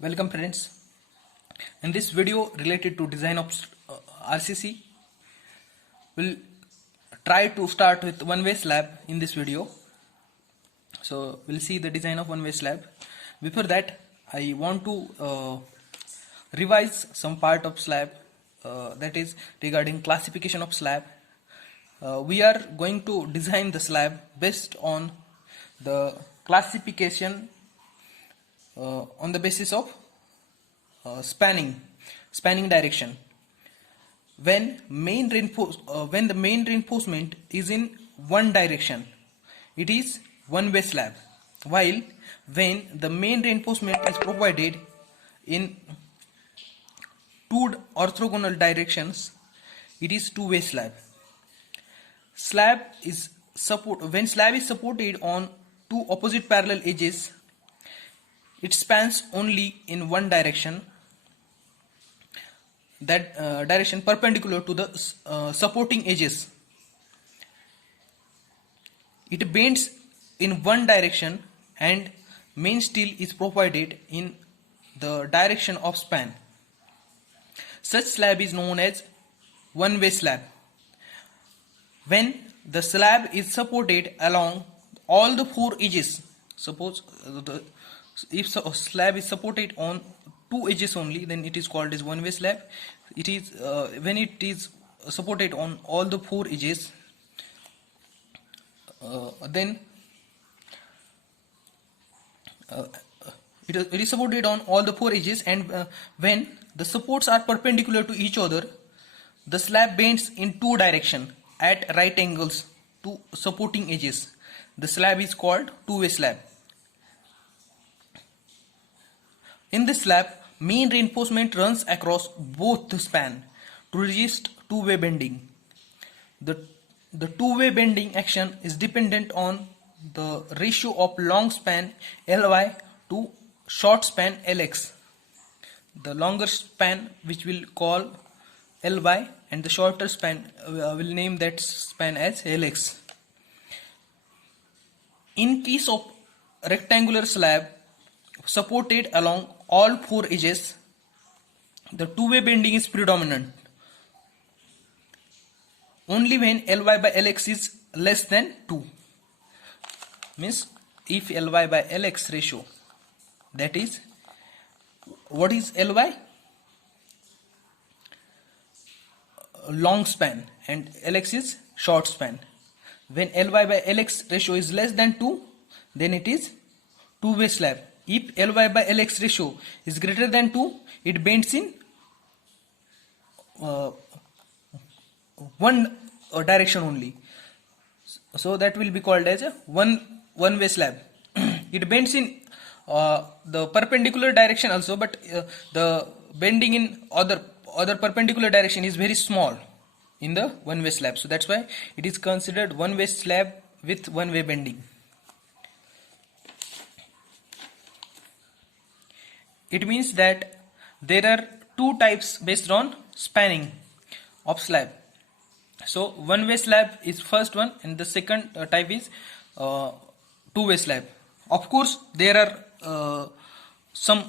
Welcome friends. In this video related to design of RCC, we'll try to start with one-way slab in this video. So we'll see the design of one-way slab. Before that, I want to revise some part of slab, that is regarding classification of slab. We are going to design the slab based on the classification on the basis of spanning direction. When the main reinforcement is in one direction, it is one-way slab, while when the main reinforcement is provided in two orthogonal directions, it is two-way slab. When slab is supported on two opposite parallel edges, it spans only in one direction, that direction perpendicular to the supporting edges. It bends in one direction and main steel is provided in the direction of span. Such slab is known as one-way slab. When the slab is supported along all the four edges, suppose if a slab is supported on two edges only, then it is called as one-way slab. It is when it is supported on all the four edges, then it is supported on all the four edges, and when the supports are perpendicular to each other, the slab bends in two directions at right angles to supporting edges. The slab is called two-way slab. In this slab, main reinforcement runs across both the span to resist two-way bending. The two-way bending action is dependent on the ratio of long span Ly to short span Lx. The longer span, which we'll call Ly, and the shorter span, we'll name that span as Lx. In case of rectangular slab supported along all four edges, the two-way bending is predominant only when Ly by Lx is less than 2. Means if Ly by Lx ratio, that is, what is Ly? Long span, and Lx is short span. When Ly by Lx ratio is less than 2, then it is two-way slab. If Ly by Lx ratio is greater than 2, it bends in one direction only. So that will be called as a one-way slab. It bends in the perpendicular direction also, but the bending in other perpendicular direction is very small in the one-way slab. So that's why it is considered one-way slab with one-way bending. It means that there are two types based on spanning of slab. So one-way slab is first one, and the second type is two-way slab. Of course, there are some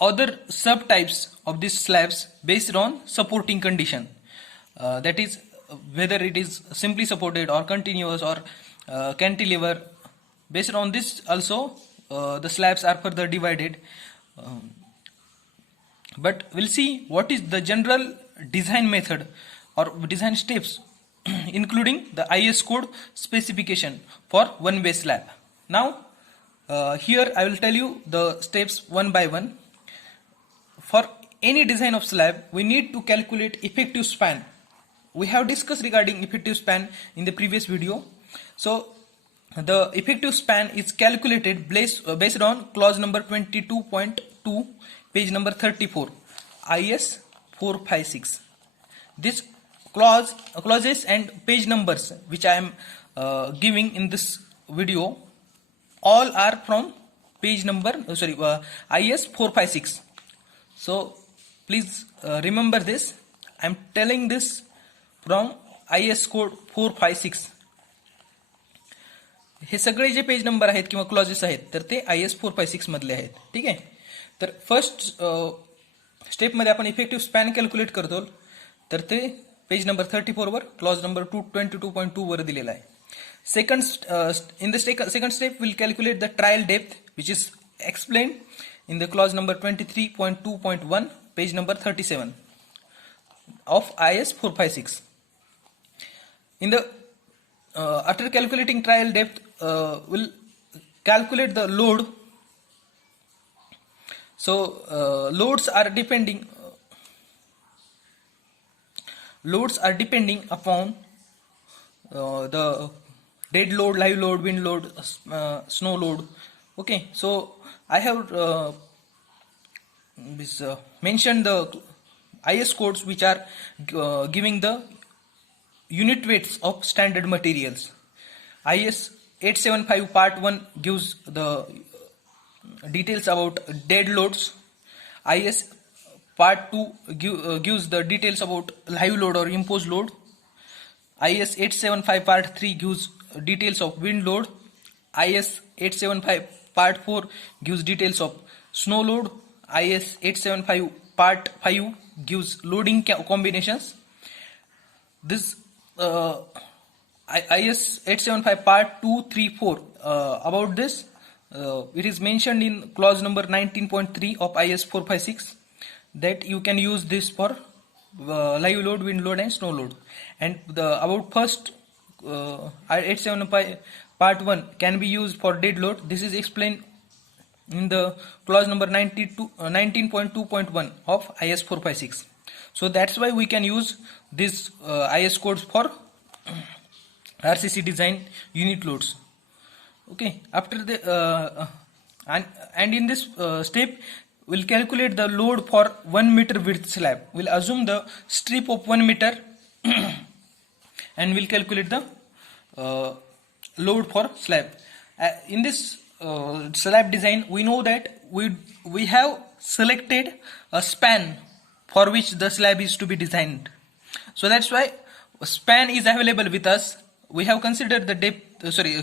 other subtypes of these slabs based on supporting condition. That is, whether it is simply supported or continuous or cantilever. Based on this also, the slabs are further divided. But we'll see what is the general design method or design steps including the IS code specification for one-way slab. Now here I will tell you the steps one by one. For any design of slab, we need to calculate effective span. We have discussed regarding effective span in the previous video. So the effective span is calculated based on clause number 22.2, page number 34, IS 456. This clauses and page numbers which I am giving in this video, all are from page number IS 456. So please remember this. I am telling this from IS code 456. हे सगळे जे page number आहेत किंवा clauses आहेत तर ते IS 456 मधले आहेत. ठीक आहे. तर फर्स्ट स्टेपमध्ये आपण इफेक्टिव्ह स्पॅन कॅल्क्युलेट करतो, तर ते पेज नंबर 34 वर क्लॉज नंबर 22.2 वर दिलेला आहे. In the second step we'll calculate the trial depth, which is explained in the clause number 23.2.1, page number 37 of IS 456. In the after calculating trial depth, we'll calculate the load. So loads are depending upon the dead load, live load, wind load, snow load. Okay, so I have mentioned the IS codes which are giving the unit weights of standard materials. IS 875 part 1 gives the details about dead loads. IS part 2 gives the details about live load or imposed load. IS 875 part 3 gives details of wind load. IS 875 part 4 gives details of snow load. IS 875 part 5 gives loading combinations. This IS 875 part 2, 3, 4 about this, it is mentioned in clause number 19.3 of IS 456 that you can use this for live load, wind load and snow load. And the about first 875 part 1 can be used for dead load. This is explained in the clause number 19.2.1 of IS 456. So that's why we can use this IS codes for RCC design unit loads. Okay, after the and in this step we'll calculate the load for 1 meter width slab. We'll assume the strip of 1 meter and we'll calculate the load for slab. In this slab design, we know that we have selected a span for which the slab is to be designed. So that's why a span is available with us. We have considered the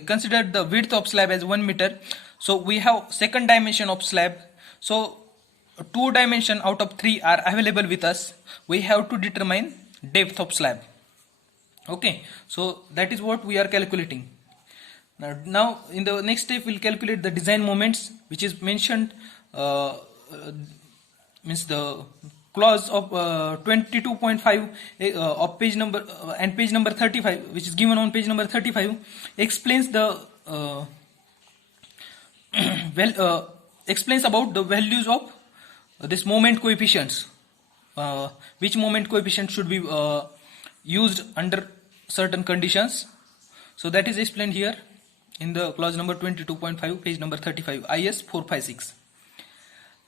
considered the width of slab as 1 meter. So we have second dimension of slab. So 2 dimension out of 3 are available with us. We have to determine depth of slab. Okay, so that is what we are calculating. Now in the next step we'll calculate the design moments, which is mentioned means the clause of 22.5 of page number and page number 35, which is given on page number 35, explains the explains about the values of this moment coefficients, which moment coefficient should be used under certain conditions. So that is explained here in the clause number 22.5, page number 35, IS 456.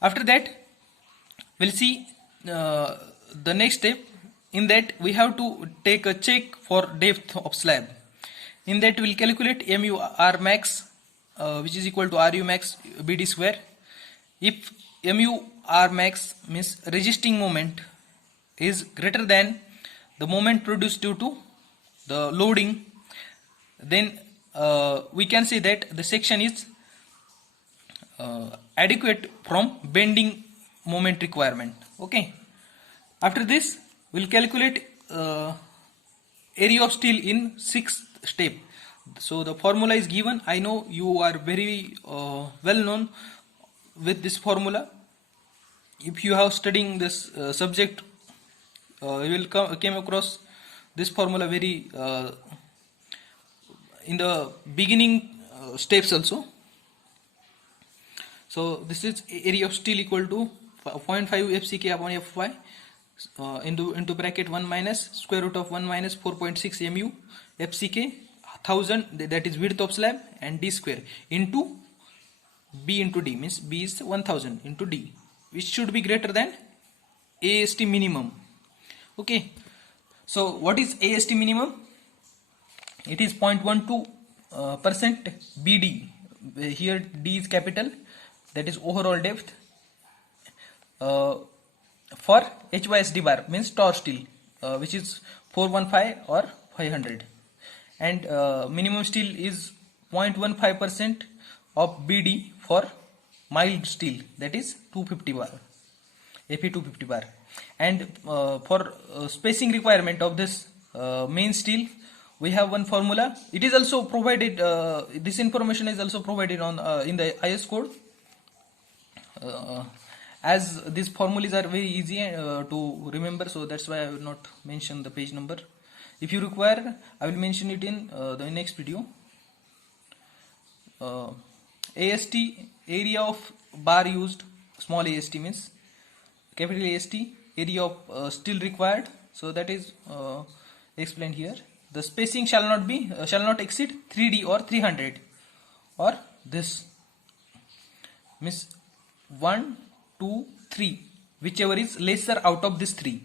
After that we'll see the next step. In that we have to take a check for depth of slab. In that we'll calculate mu r max, which is equal to ru max bd square. If mu r max means resisting moment is greater than the moment produced due to the loading, then we can say that the section is adequate from bending moment requirement. Okay, after this we'll calculate area of steel in 6th step. So the formula is given. I know you are very well known with this formula. If you have studying this subject, you will came across this formula very in the beginning steps also. So this is area of steel equal to 0.5 FCK upon Fy into bracket 1 minus square root of 1 minus 4.6 mu FCK 1000, that is width of slab, and d square into B into D, means B is 1000 into D, which should be greater than AST minimum. Okay, so what is AST minimum? It is 0.12% BD. Here D is capital, that is overall depth, for HYSD bar, means torch steel, which is 415 or 500, and minimum steel is 0.15% of BD for mild steel, that is 250 bar, Fe 250 bar. And for spacing requirement of this main steel, we have one formula. It is also provided, this information is also provided on in the IS code. As these formulas are very easy to remember, so that's why I will not mention the page number. If you require, I will mention it in the next video. AST, area of bar used, small AST means capital AST, area of steel required, so that is explained here. The spacing shall not exceed 3D or 300, or this means 1, 2, 3, whichever is lesser out of this 3.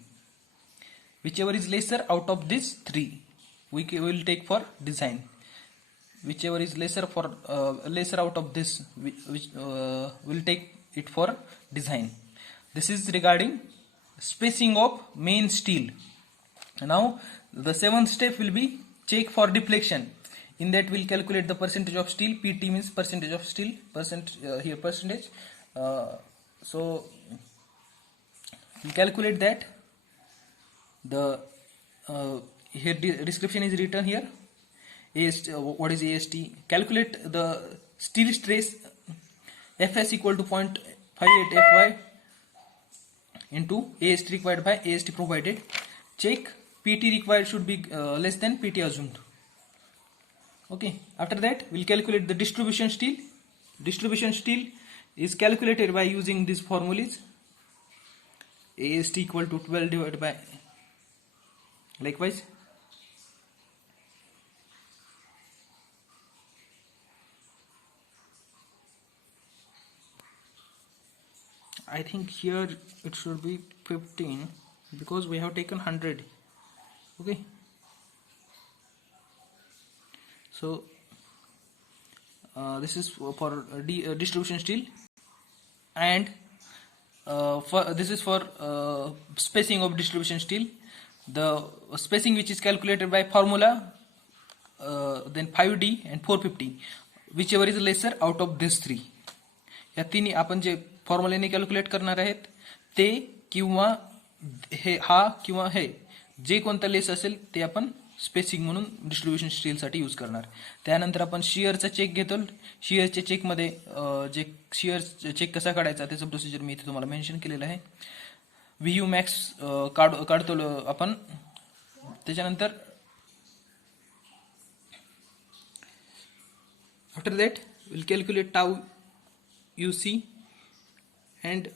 Whichever is lesser out of this 3, we will take for design. Whichever is lesser out of this, which will take it for design. This is regarding spacing of main steel. Now the seventh step will be check for deflection. In that we'll calculate the percentage of steel. PT means percentage of steel, here percentage. So we calculate that. The here description is written here. AST, what is AST? Calculate the steel stress Fs equal to 0.58 Fy into AST required by AST provided. Check PT required should be less than PT assumed. Okay. After that, we'll calculate the distribution steel. Distribution steel is calculated by using these formulas. AST equal to 12 divided by, likewise, I think here it should be 15 because we have taken 100. Okay, so this is for distribution steel, and this is for spacing of distribution steel. The spacing which is calculated by formula, then 5D and 450, whichever is lesser out of these 3. या तिन्ही आपण जे फॉर्म्युलाने calculate करणार आहेत ते किंवा हे हा किंवा हे जे कोणतं लेस असेल ते आपण स्पेसिंग म्हणून डिस्ट्रीब्यूशन स्टील साठी यूज करणार. त्यानंतर आपण शिअरचा चेक घेतो. शिअरच्या चेक मध्ये जे शिअर चेक कसा काढायचा त्याचं प्रोसिजर मी इथे तुम्हाला मेन्शन केलेलं आहे. व्हीयू मॅक्स काढतो आपण. त्याच्यानंतर after that will calculate tau UC, and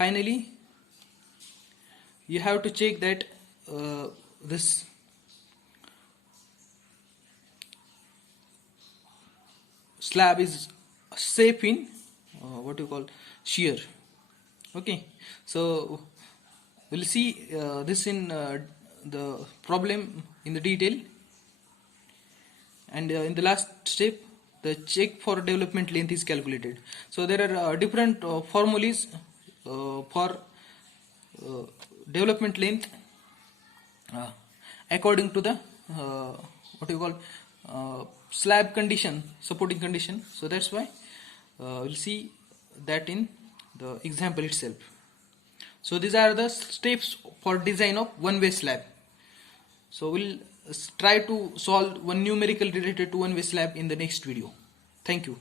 finally you have to check that this slab is safe in what you call shear. Okay, so we'll see this in the problem in the detail, and in the last step the check for development length is calculated. So there are different formulas for development length according to the what you call slab condition, supporting condition. So that's why we'll see that in the example itself. So these are the steps for design of one-way slab. So we'll try to solve one numerical related to one-way slab in the next video. Thank you.